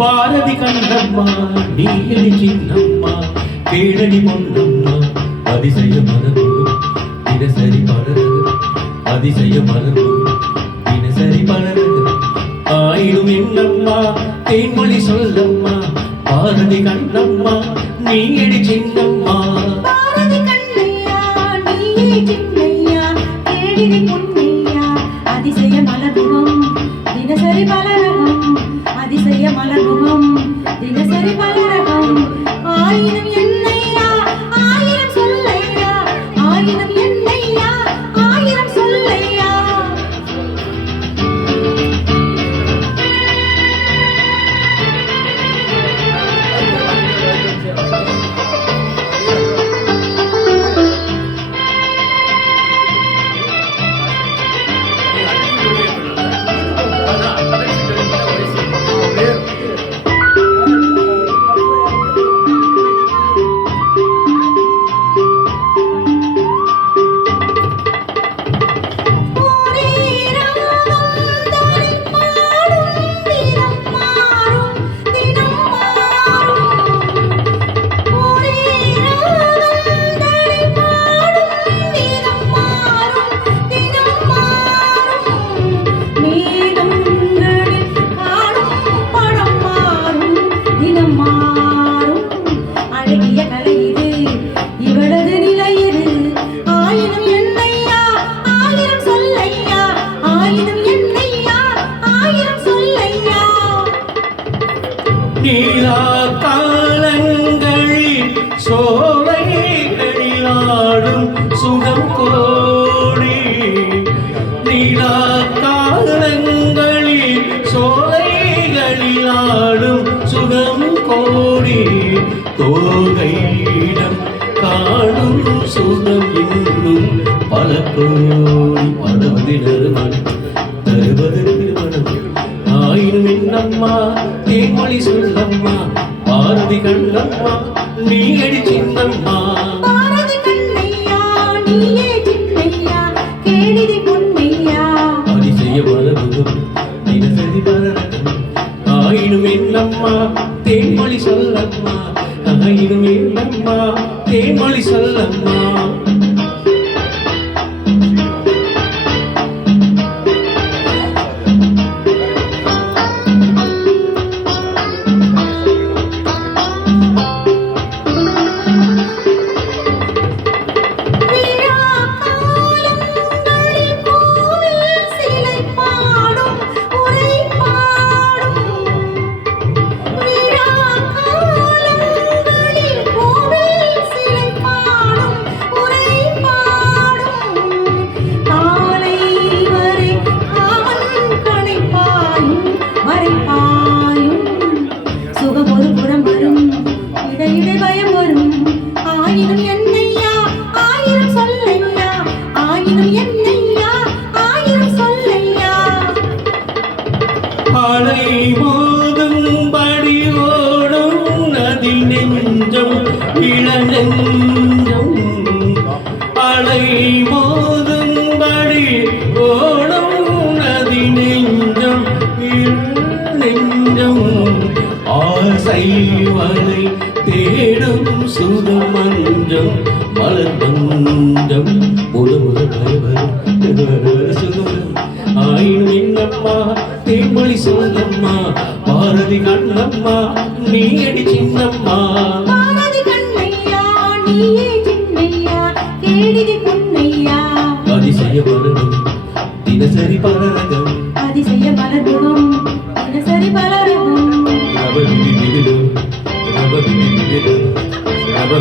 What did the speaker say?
பாரதி கண்ணம்மா நீயடி சின்னம்மா கேளடி பொன்னம்மா அதிசய மலரும் தினசரி பலரும் அதிசய மலரும் தினசரி பலரும் ஆயிடும் என்னம்மா தேன்மொழி சொல்லம்மா பாரதி கண்ணம்மா நீயடி சின்னம்மா பாரதி கண்ணையா நீயே சின்னையா கேளடி பொன்னையா அதிசய மலரும் தினசரி பலரும் அதிசய மலர்முகம் தினசரி பலரகம் ஆயிரம் என்னையா ஆயிரம் சொல்லையா ஆயிரம் என்னையா ஆயிரம் சொல்லையா நீலா காலங்களில் சோலைகளில் ஆடும் சுகம் கோடி நீலா காலங்களில் சோலைகளில் ஆடும் சுகம் கோடி தோகையிடம் காணும் சுகம் இன்னும் பல கோடி பதவதினர் தருவது ஆயினும் என்னம்மா தேன்மொழி சொல்லம்மா பாரதி கண்ணம்மா நீயடி சின்னம்மா பாரதி கண்ணையா நீயே சின்னையா கேளடி பொன்னையா அதிசய மலரும் தினசரி பலரும் ஆயினும் என்னம்மா தேன்மொழி சொல்லம்மா ஆயினும் என்னம்மா தேன்மொழி சொல்லம்மா அலை மோதும்படி ஓடும் நதி நெஞ்சம் இளநெஞ்சம் அலை மோதும்படி ஓடும் நதி நெஞ்சம் இளநெஞ்சம் ஆசை வலை தேடும் சுகமஞ்சம் மலர் மஞ்சம் முத சுகம் ஆயினும் என்னம்மா தேன்மொழி சொல்லம்மா பாரதி கண்ணம்மா நீயடி சின்னம்மா பாரதி கண்ணையா நீயே சின்னையா கேளடி பொன்னையா அதிசய மலரும் தினசரி பலரகம் அதிசய மலர்முகம் தினசரி பலரகம் ரவ விதி விதிலும் ரவ விதி Raba